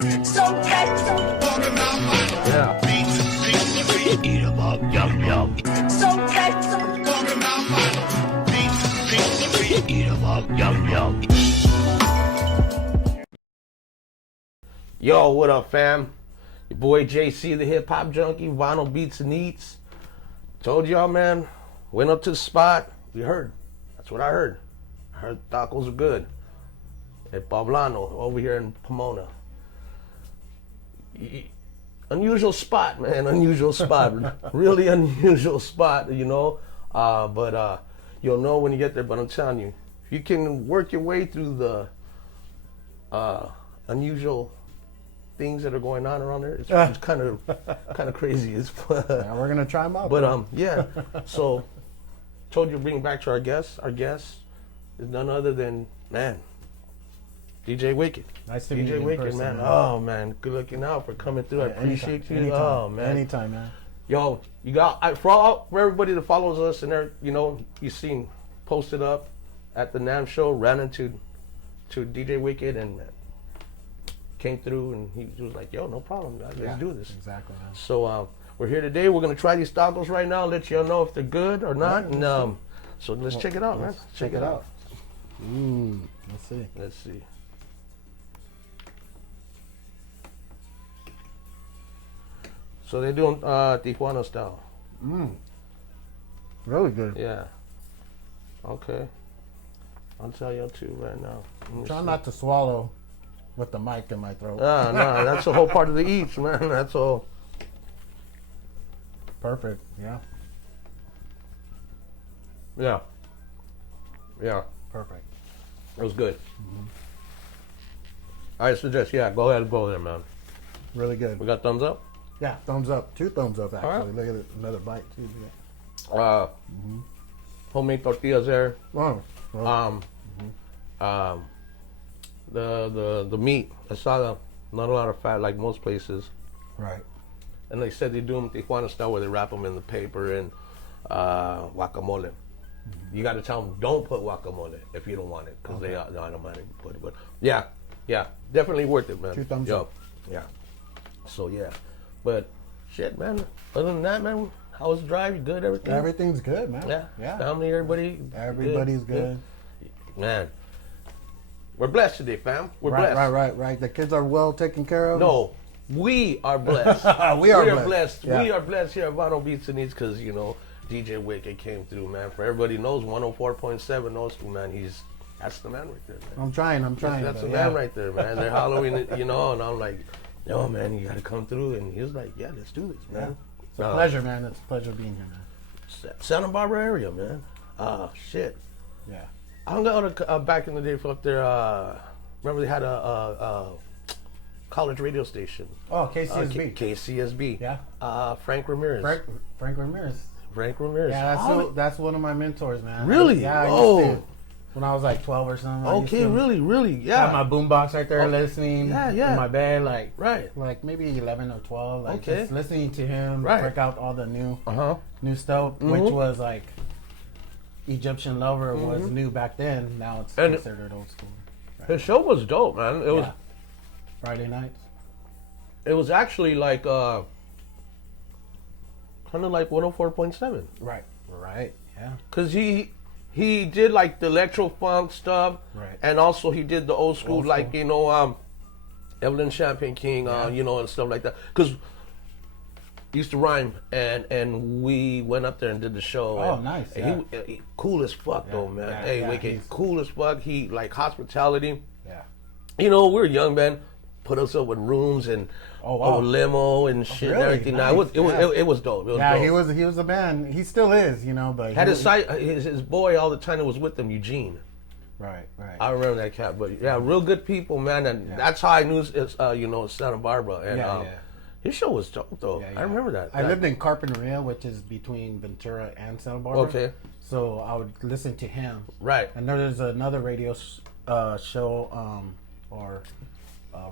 Yeah. Eat 'em up, yum yum. Eat 'em up, yum yum. Yo, what up, fam? Your boy JC, the hip hop junkie, vinyl beats and eats. Told y'all, man. Went up to the spot. We heard. That's what I heard. I heard tacos are good. At Poblano, over here in Pomona. Unusual spot, man. Unusual spot. Really unusual spot, you know. But you'll know when you get there. But I'm telling you, if you can work your way through the unusual things that are going on around there, it's kind of crazy. Yeah, we're gonna try them out. But yeah. So told you to bring back to our guest. Our guest is none other than DJ Wicked. Nice to meet you DJ in Wicked, person, man. man. Oh man, good looking out for coming through. I appreciate you. Anytime, oh man, anytime, man. Yo, you got for everybody that follows us and there, you know, you seen posted up at the NAMM show, ran into DJ Wicked and came through and he was like, "Yo, no problem, guys. Let's do this." Exactly, man. So we're here today. We're gonna try these tacos right now. Let y'all know if they're good or not. Yeah, and so let's check it out, man. Check it out. Let's see. Let's see. So they're doing Tijuana style. Really good. Yeah. Okay. I'll tell y'all too right now. Try not to swallow with the mic in my throat. No, that's the whole part of the eats, man. That's all. Perfect. Yeah. Yeah. Yeah. Perfect. It was good. I suggest, go ahead and go there, man. Really good. We got thumbs up? Yeah, thumbs up. 2 thumbs up, actually. All right. Look at it. Another bite, too. Homemade tortillas there. Yeah. The meat, I saw not a lot of fat like most places. Right. And they said they do them Tijuana style where they wrap them in the paper and guacamole. You got to tell them don't put guacamole if you don't want it because they automatically put it. But yeah, definitely worth it, man. 2 thumbs up. Yeah. So yeah, but shit, man. Other than that, man, how was the drive? You good? Everything? Everything's good, man. Yeah. Family, everybody. Everybody's good. Man, we're blessed today, fam. We're blessed. Right. The kids are well taken care of. No, we are blessed. we are blessed. Yeah. We are blessed here at Vinyl Beats and Needs because, you know, DJ Wicked came through, man. For everybody knows 104.7 knows who, man. That's the man right there, man. I'm trying. That's the man right there, man. They're Halloween, you know, and I'm like, yo, man, you got to come through. And he was like, yeah, let's do this, man. It's a pleasure, man. It's a pleasure being here, man. Santa Barbara area, man. Shit. Yeah. I hung out back in the day for up there. Remember they had a college radio station. Oh, KCSB. KCSB. Yeah. Frank Ramirez. Frank Ramirez. Frank Ramirez. Yeah, that's one of my mentors, man. Really? Yeah. Oh. When I was like 12 or something. Okay, really, yeah. Had my boombox right there listening. Yeah. In my bed, like maybe 11 or 12. Like just listening to him check out all the new stuff, which was like Egyptian Lover was new back then. Now it's considered old school. Right. His show was dope, man. It was Friday nights. It was actually like kind of like 104.7. Right. Yeah. Cause he did like the electro funk stuff, right? And also he did the old school, like you know, Evelyn Champagne King, you know, and stuff like that. Cause he used to rhyme, and we went up there and did the show. Oh, and, nice! And he cool as fuck though, man. Wicked, cool as fuck. He like hospitality. Yeah. You know, we were young, man. Put us up with rooms and limo and shit and everything. Nice. Now it was dope. It was dope. he was a man. He still is, you know. But had his boy all the time that was with him, Eugene. Right. I remember that cat, but yeah, real good people, man, and that's how I knew it's you know, Santa Barbara. And his show was dope though. I remember that. I lived in Carpinteria, which is between Ventura and Santa Barbara. Okay. So I would listen to him. Right. And there's another radio show or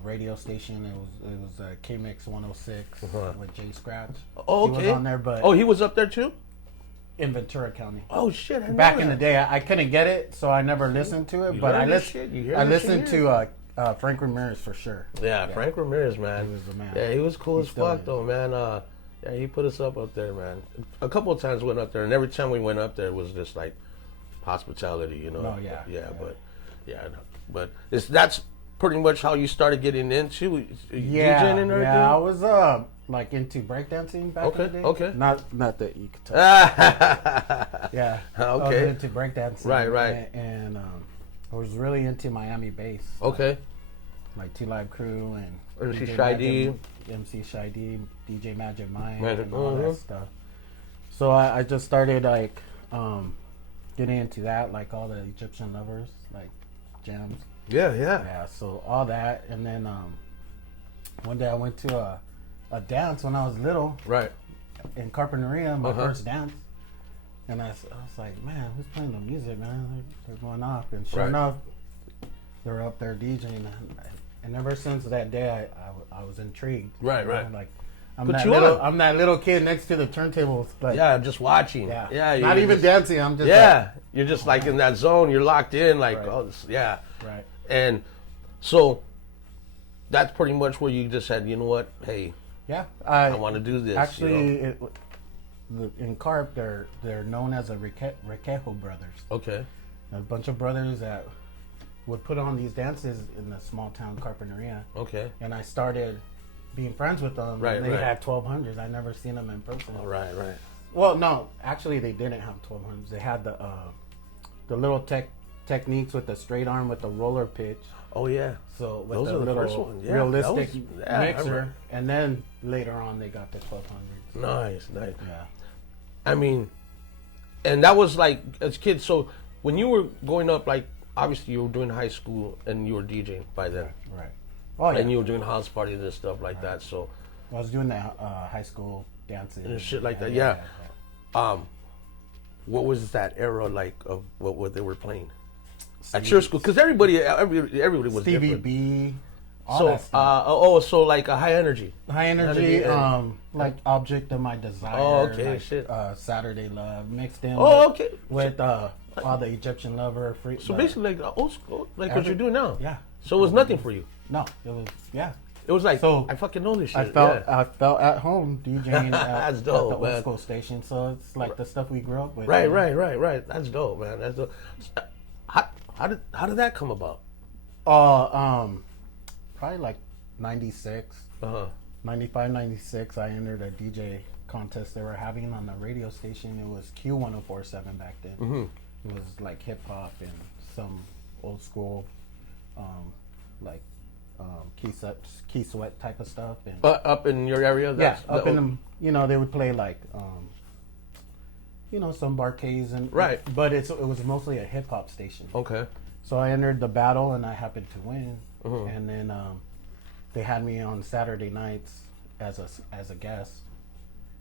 radio station. It was KMix 106 with Jay Scratch. Oh, okay. He was on there, but he was up there too. In Ventura County. Oh shit! Back in the day, I couldn't get it, so I never listened to it. But I listened to Frank Ramirez for sure. Yeah, Frank Ramirez, man. He was the man. Yeah, he was cool as fuck, though, man. Yeah, he put us up there, man. A couple of times we went up there, and every time we went up there, it was just like hospitality, you know. Oh, yeah. But that's pretty much how you started getting into yeah, DJing and everything? Yeah, I was like into breakdancing back in the day. Okay. Not that you could tell. Yeah. Okay. I was into breakdancing. Right. And I was really into Miami bass. Okay. Like Two Live Crew and MC Shy D, DJ Magic Mind, and all that stuff. So I just started like getting into that, like all the Egyptian lovers, like jams. Yeah. So all that, and then one day I went to a dance when I was little. Right. In Carpinteria, my first dance. And I was like, man, who's playing the music, man? They're going off. And sure enough, they were up there DJing. And ever since that day, I was intrigued. Right. Like, I'm that little kid next to the turntables. Like, yeah, just watching. Yeah. Not even dancing. I'm just you're just like in that zone. You're locked in. Like, Right. And so that's pretty much where you just said, you know what? Hey, I want to do this. Actually, in Carp, they're known as the Requejo brothers. Okay. A bunch of brothers that would put on these dances in the small town Carpinteria. Okay. And I started being friends with them. Right. They had 1200s. I never seen them in person. Right. Well, no, actually they didn't have 1200s. They had the little techniques with the straight arm with the roller pitch. Oh yeah. So with those the are the little first ones. Yeah, realistic mixer, and then later on they got the 1200s. Nice. Yeah. I mean, and that was like as kids. So when you were growing up, like obviously you were doing high school and you were DJing by then, right? Oh yeah. And you were doing house parties and stuff like that. So I was doing the high school dances and shit like that. Yeah. What was that era like of what they were playing at your school? Because everybody was Stevie different. B. All So that stuff. so like a high energy. Like Object of My Desire. Oh, okay, like, shit. Saturday Love mixed in. With all the Egyptian Lover. So basically, like old school, like what you're doing now. Yeah. So it was nothing for you. No, it was It was like, so I fucking know this shit. I felt at home DJing at the old school station. So it's like the stuff we grew up with. Right. That's dope, man. That's dope. How did that come about? Probably like 96, 95, 96. I entered a DJ contest they were having on the radio station. It was Q1047 back then. Mm-hmm. It was like hip hop and some old school, like Key Sweat type of stuff. And up in your area? Up in them. They would play like, some barcades and right. But it was mostly a hip hop station. Okay. So I entered the battle and I happened to win. Mm-hmm. And then they had me on Saturday nights as a guest.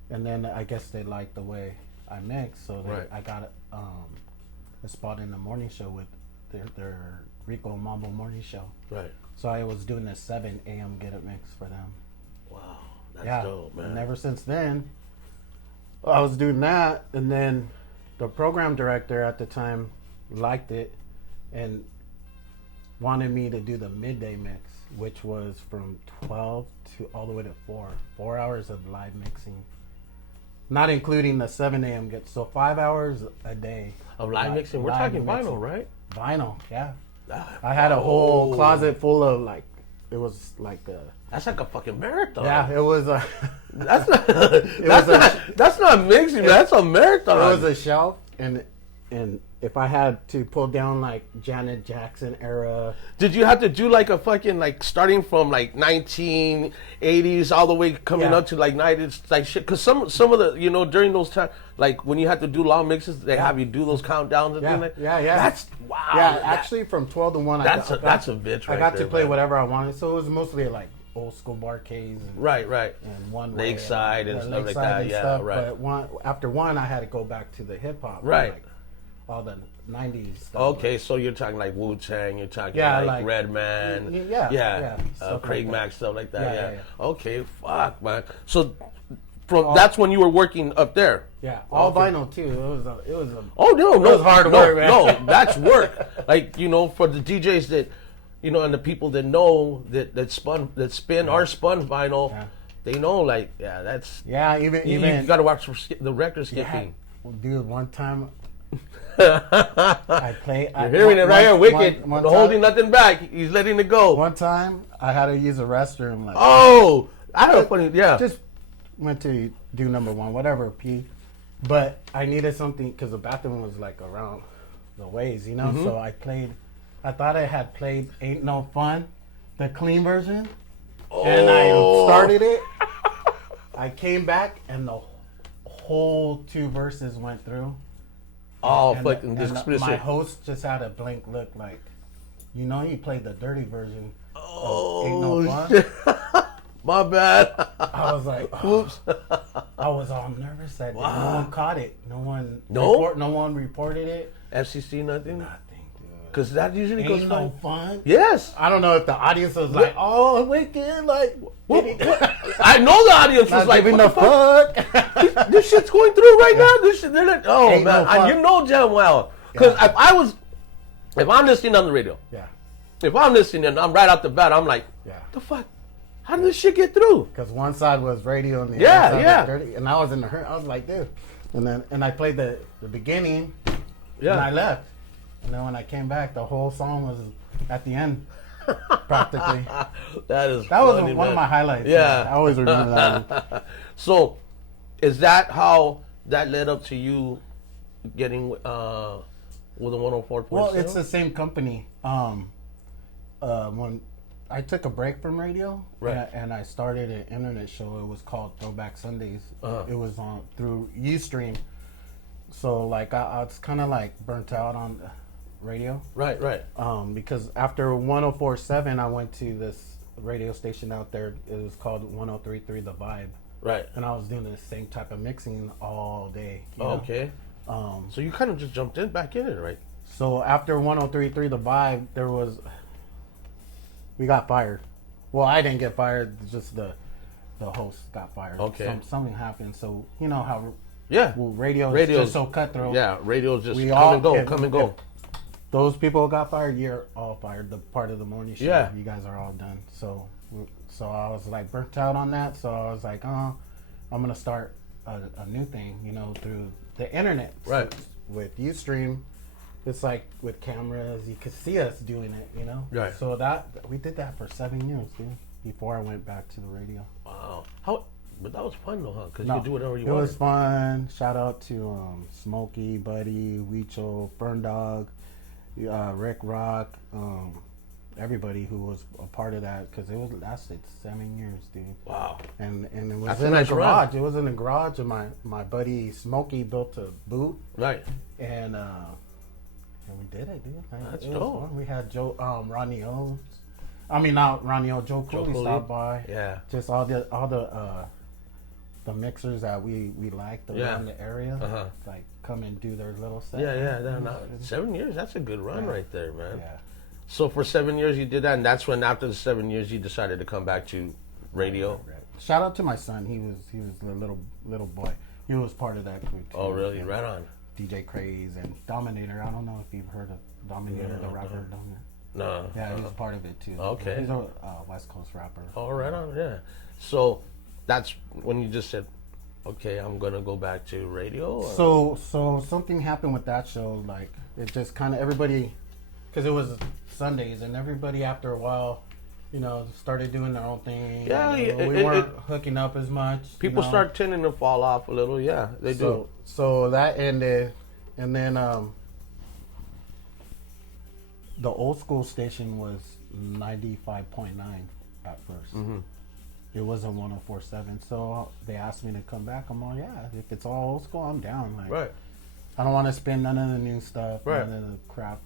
And then I guess they liked the way I mixed, so I got a spot in the morning show with their Rico Mambo morning show. Right. So I was doing a 7 a.m. get up mix for them. Wow, that's dope, man. And ever since then, I was doing that, and then the program director at the time liked it and wanted me to do the midday mix, which was from 12 to all the way to 4. 4 hours of live mixing. Not including the 7 a.m. get. So 5 hours a day. Of live mixing? We're talking vinyl, right? Vinyl, yeah. I had a whole closet full of like, it was like a... That's like a fucking marathon. Yeah, it was a... That's not mixing, man. That's a marathon. It was a shelf, and if I had to pull down like Janet Jackson era. Did you have to do like a fucking like starting from like 1980s all the way coming up to like 90s like shit? Because some of the during those times, like when you had to do long mixes, they have you do those countdowns and things like yeah. That's wow. Yeah, actually from 12 to 1, that's a bitch. I got to play whatever I wanted, so it was mostly like old school barcades and right and one Lakeside and stuff like that. Yeah, right. But after one, I had to go back to the hip hop. Right. Like, all the 90s stuff. Okay, so you're talking like Wu-Tang, you're talking like Redman, Craig Mack, stuff like that. Yeah. Okay, fuck, man. So that's when you were working up there. Yeah, all vinyl too. It was oh no, it was hard work, man. No, that's work. Like for the DJs that you know, and the people that know that spin or spun vinyl, they know, like, that's even you got to watch the record skipping. Well, dude, one time I play. You're hearing it right here, Wicked. Holding nothing back. He's letting it go. One time I had to use a restroom. Like, I have a funny, just went to do number one, whatever, pee. But I needed something because the bathroom was like around the ways, you know. So I thought I had played "Ain't No Fun," the clean version, and I started it. I came back and the whole 2 verses went through. Fucking explicit. My host just had a blank look, like, you know, he played the dirty version. Ain't No Fun. Shit. My bad. I was like, whoops. I was all nervous that no one caught it. No one reported it. FCC, nothing? Nothing. Because that usually goes Ain't No Fun. Yes. I don't know if the audience was like, "Oh, Wicked!" Like, I know the audience was like, "What the fuck?" This shit's going through right now. This shit, they're like, Ain't man, no fun. you know damn well. Because if I'm listening on the radio, if I'm listening and I'm right out the bat, I'm like, the fuck? How did this shit get through? Because one side was radio and the other side was dirty, and I was in the hurt. I was like, dude, and I played the beginning, and I left. And then when I came back, the whole song was at the end, practically. That was funny, one of my highlights. Yeah, I always remember that one. So, is that how that led up to you getting with a 104.7? Well, it's the same company. When I took a break from radio, and I started an internet show. It was called Throwback Sundays. It was on through Ustream. So like I was kind of like burnt out on radio. Right. Because after 104.7, I went to this radio station out there. It was called 103.3 The Vibe. Right. And I was doing the same type of mixing all day. Okay. So you kind of just jumped back in it, right? So after 103.3 The Vibe, we got fired. Well, I didn't get fired. Just the host got fired. Okay. Something happened. So you know how. Yeah. Well, radio's just so cutthroat. Yeah, radio's just come and go. Those people got fired, you're all fired. The part of the morning show, you guys are all done. So I was like burnt out on that. So I was like, I'm gonna start a new thing, you know, through the internet. Right. So with Ustream, it's like with cameras, you could see us doing it, you know. Right. So we did that for 7 years, dude. Before I went back to the radio. Wow. But that was fun though, huh? Because you could do whatever you wanted. It was fun. Shout out to Smokey, Buddy, Weecho, Fern Dog, Rick Rock, everybody who was a part of that, because it lasted 7 years, dude. Wow. And it was in a garage. It was in a garage, and my buddy Smokey built a booth. Right. And we did it, dude. That's dope. We had Ronnie O. I mean, not Ronnie O. Joe Cooley stopped by. Yeah. Just all the mixers that we liked around the area, like come and do their little set. Yeah. 7 years, that's a good run right there, man. Yeah. So for 7 years you did that, and that's when after the 7 years you decided to come back to radio. Right. Shout out to my son. He was the little boy. He was part of that crew too. Oh really? Right on. DJ Craze and Dominator. I don't know if you've heard of Dominator, the rapper Dominator. No. Yeah, he was part of it too. Okay. He's a West Coast rapper. Oh, right on. Yeah. So that's when you just said, okay, I'm gonna go back to radio. Or? So something happened with that show. Like it just kind of everybody, because it was Sundays, and everybody after a while, you know, started doing their own thing. Yeah, we weren't hooking up as much. People start tending to fall off a little. Yeah, they do. So that ended, and then the old school station was 95.9 at first. Mm-hmm. It wasn't 104.7, so they asked me to come back. I'm like, yeah, if it's all old school, I'm down. Like, right. I don't want to spin none of the new stuff, none of the crap.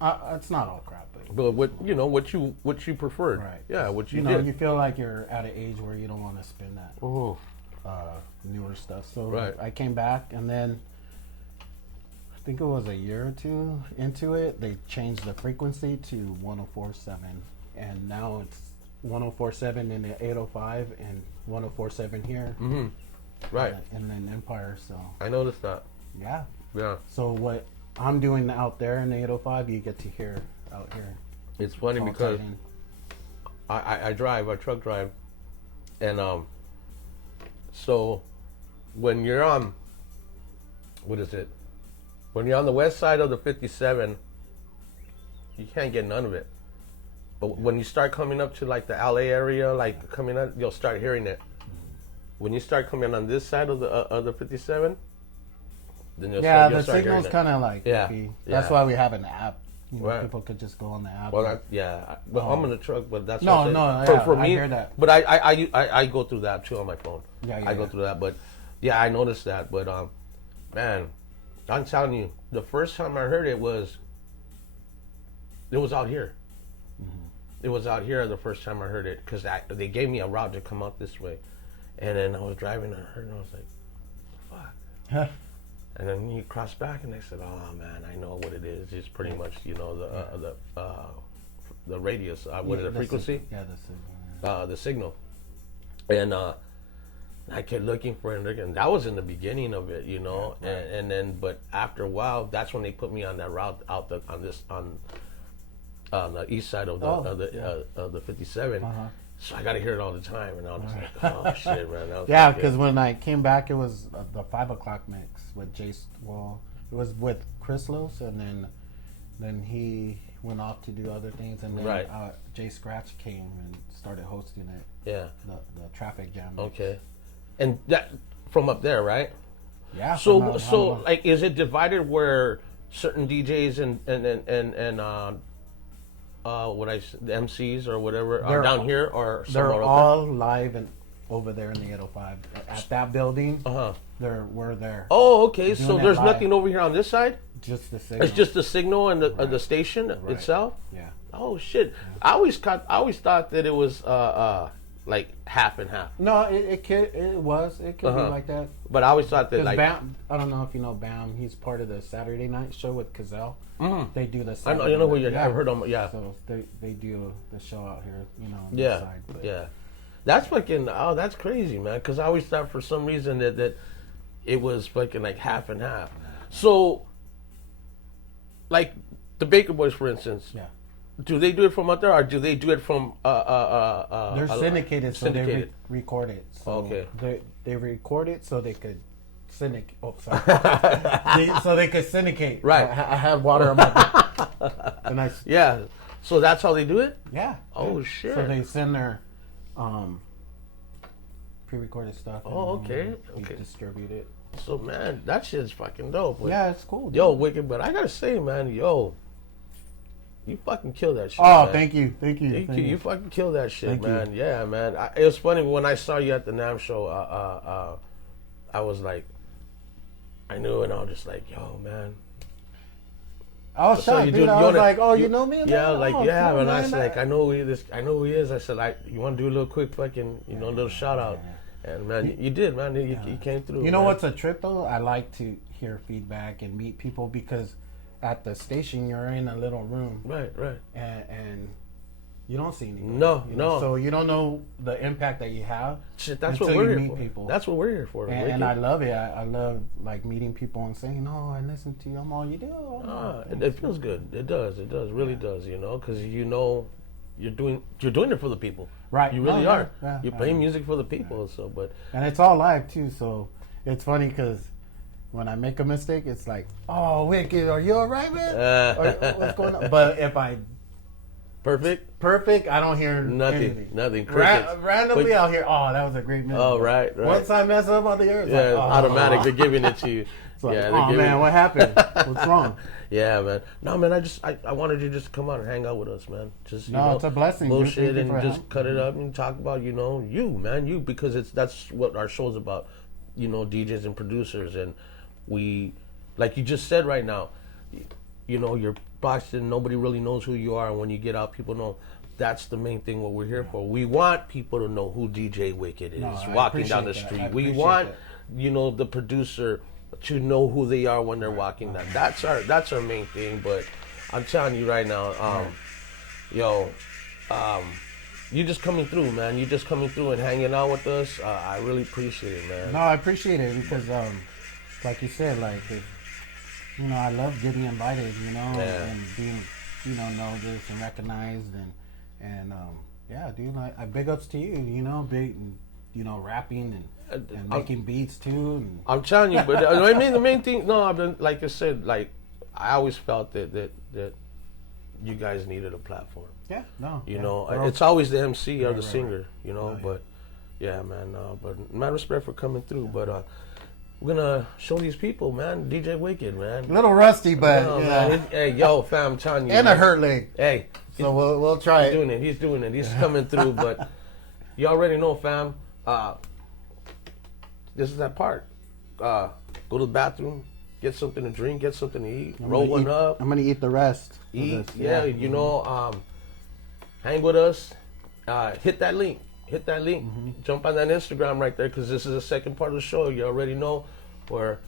It's not all crap, but what you preferred, right? Yeah, what you did. You feel like you're at an age where you don't want to spin that newer stuff. So I came back, and then I think it was a year or two into it, they changed the frequency to 104.7, and now it's 104.7 in the 805 and 104.7 here. Mm-hmm. Right. And then Empire, so. I noticed that. Yeah. So what I'm doing out there in the 805, you get to hear out here. It's funny because I truck drive, and so when you're on, what is it? When you're on the west side of the 57, you can't get none of it. But when you start coming up to like the LA area, like coming up, you'll start hearing it. When you start coming on this side of the 57, then you'll start hearing it. Yeah, the signal's kind of like iffy. That's why we have an app. You know, right. People could just go on the app. Well, but I'm in the truck, but that's for me. I hear that. But I go through that too on my phone. I go through that, but I noticed that. But man, I'm telling you, the first time I heard it was out here. Mm-hmm. It was out here the first time I heard it because they gave me a route to come up this way, and then I was driving and I heard it and I was like, fuck. And then you cross back, and they said, "Oh man, I know what it is. It's pretty much, you know, the radius, what is the frequency? The signal. The signal." And I kept looking for it, and that was in the beginning of it, you know. Yeah, right. And then, but after a while, that's when they put me on that route on the east side of the 57. So I got to hear it all the time, and I was like, "Oh shit, man!" Yeah, because when I came back, it was the 5 o'clock mix with Jace. Well, it was with Chris Los, and then he went off to do other things, and then Jay Scratch came and started hosting it. Yeah, the traffic jam mix. Okay, and that from up there, right? Yeah. So like, is it divided where certain DJs and the MCs or whatever are down here or somewhere? They're all live and over there in the 805 at that building. We're there. Oh, okay. So there's nothing over here on this side. Just the signal. It's just the signal and the station itself. Yeah. Oh shit! Yeah. I always thought that it was like half and half. No, it could be like that. But I always thought that, like, Bam, I don't know if you know Bam. He's part of the Saturday night show with Cazelle. Mm-hmm. They do the. I know. You know who you're. I've heard them. Yeah. So they do the show out here. You know. On yeah. This side, but. Yeah. That's fucking. Oh, that's crazy, man. Because I always thought for some reason that it was fucking like half and half. So, like the Baker Boys, for instance. Yeah. Do they do it from out there, or do they do it from? They're syndicated, so they record it. So okay. They record it so they could syndicate. Oh, sorry. So they could syndicate. Right. I had water on my. And yeah. So that's how they do it. Yeah. Oh shit. So they send their pre-recorded stuff. Oh, okay. Okay. Distribute it. So man, that shit's fucking dope. Yeah, it's cool. Dude. Yo, Wicked, but I gotta say, man, you fucking kill that shit. Oh, man. Thank you. You fucking kill that shit, thank man. You. Yeah, man. It was funny when I saw you at the NAMM show. I was like, I knew, and I was just like, yo, man. I was shocked, dude. I was like, oh, you know me? Yeah, like, yeah, and I was like, I know who he is. I said, you want to do a little quick fucking, little shout out. And man, you did, man. You came through. You know what's a trip though? I like to hear feedback and meet people because at the station you're in a little room, right, and you don't see anybody. No. So you don't know the impact that you have. Shit, that's what we're here for. People. That's what we're here for. And I love it. I love like meeting people and saying, "Oh, I listen to you. I'm all you do." It feels good. It does. It does. Really does. Because you're doing it for the people. Right. You really are. Yeah, you're playing music for the people. Yeah. So, and it's all live too. So it's funny because when I make a mistake, it's like, "Oh, Wicked, are you all right, man? What's going on?" But if I perfect, I don't hear nothing. Randomly, I'll hear, "Oh, that was a great minute." Oh, right. Once I mess up on the air, it's like, automatic. They're giving it to you. Like, oh man, what happened? What's wrong? Yeah, man. No, man. I wanted you just to come out and hang out with us, man. Just it's a blessing. Bullshit and just cut it up and talk about you because that's what our show's about. DJs and producers, and we, like you just said right now, you're boxed in. Nobody really knows who you are, and when you get out, people know. That's the main thing. What we're here for. We want people to know who DJ Wicked is walking down the street. We want the producer to know who they are when they're walking down. That's our main thing. But I'm telling you right now, you just coming through, man. You just coming through and hanging out with us. I really appreciate it, man. No, I appreciate it because, like you said, like I love getting invited, and being noticed and recognized, and yeah, dude, I big ups to you, big, rapping and making beats too. And I'm telling you, but I mean, the main thing, no, I've been, like I said, like, I always felt that you guys needed a platform. Yeah, no. It's always the MC or the singer, Oh, but yeah, man, but mad respect for coming through, but we're gonna show these people, man, DJ Wicked, man. A little rusty, but man, hey, yo, fam, I'm telling you. And a hurt leg. Hey. So we'll try it. He's doing it. He's coming through, but you already know, fam, this is that part. Go to the bathroom, get something to drink, get something to eat, roll one up. I'm gonna eat the rest. Eat, hang with us. Hit that link. Jump on that Instagram right there, because this is the second part of the show. You already know where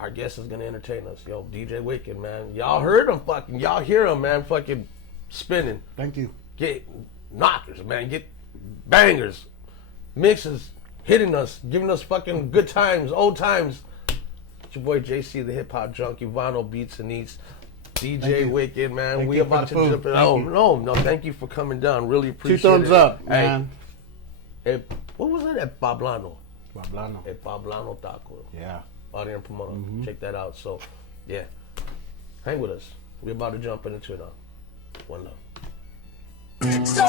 our guest is gonna entertain us. Yo, DJ Wicked, man. Y'all heard him, y'all hear him, man, fucking spinning. Thank you. Get knockers, man. Get bangers, mixes, hitting us, giving us fucking good times, old times. It's your boy JC, the hip hop junkie, vinyl beats and eats. DJ Wicked, man. Thank we you about to for the jump in. food. Oh, no. Thank you for coming down. Really appreciate it. 2 thumbs up, man. Hey, what was it? At Poblano. Poblano. Poblano Taco. Yeah. Out here in Pomona. Check that out. So, yeah. Hang with us. We're about to jump into it now. One love. So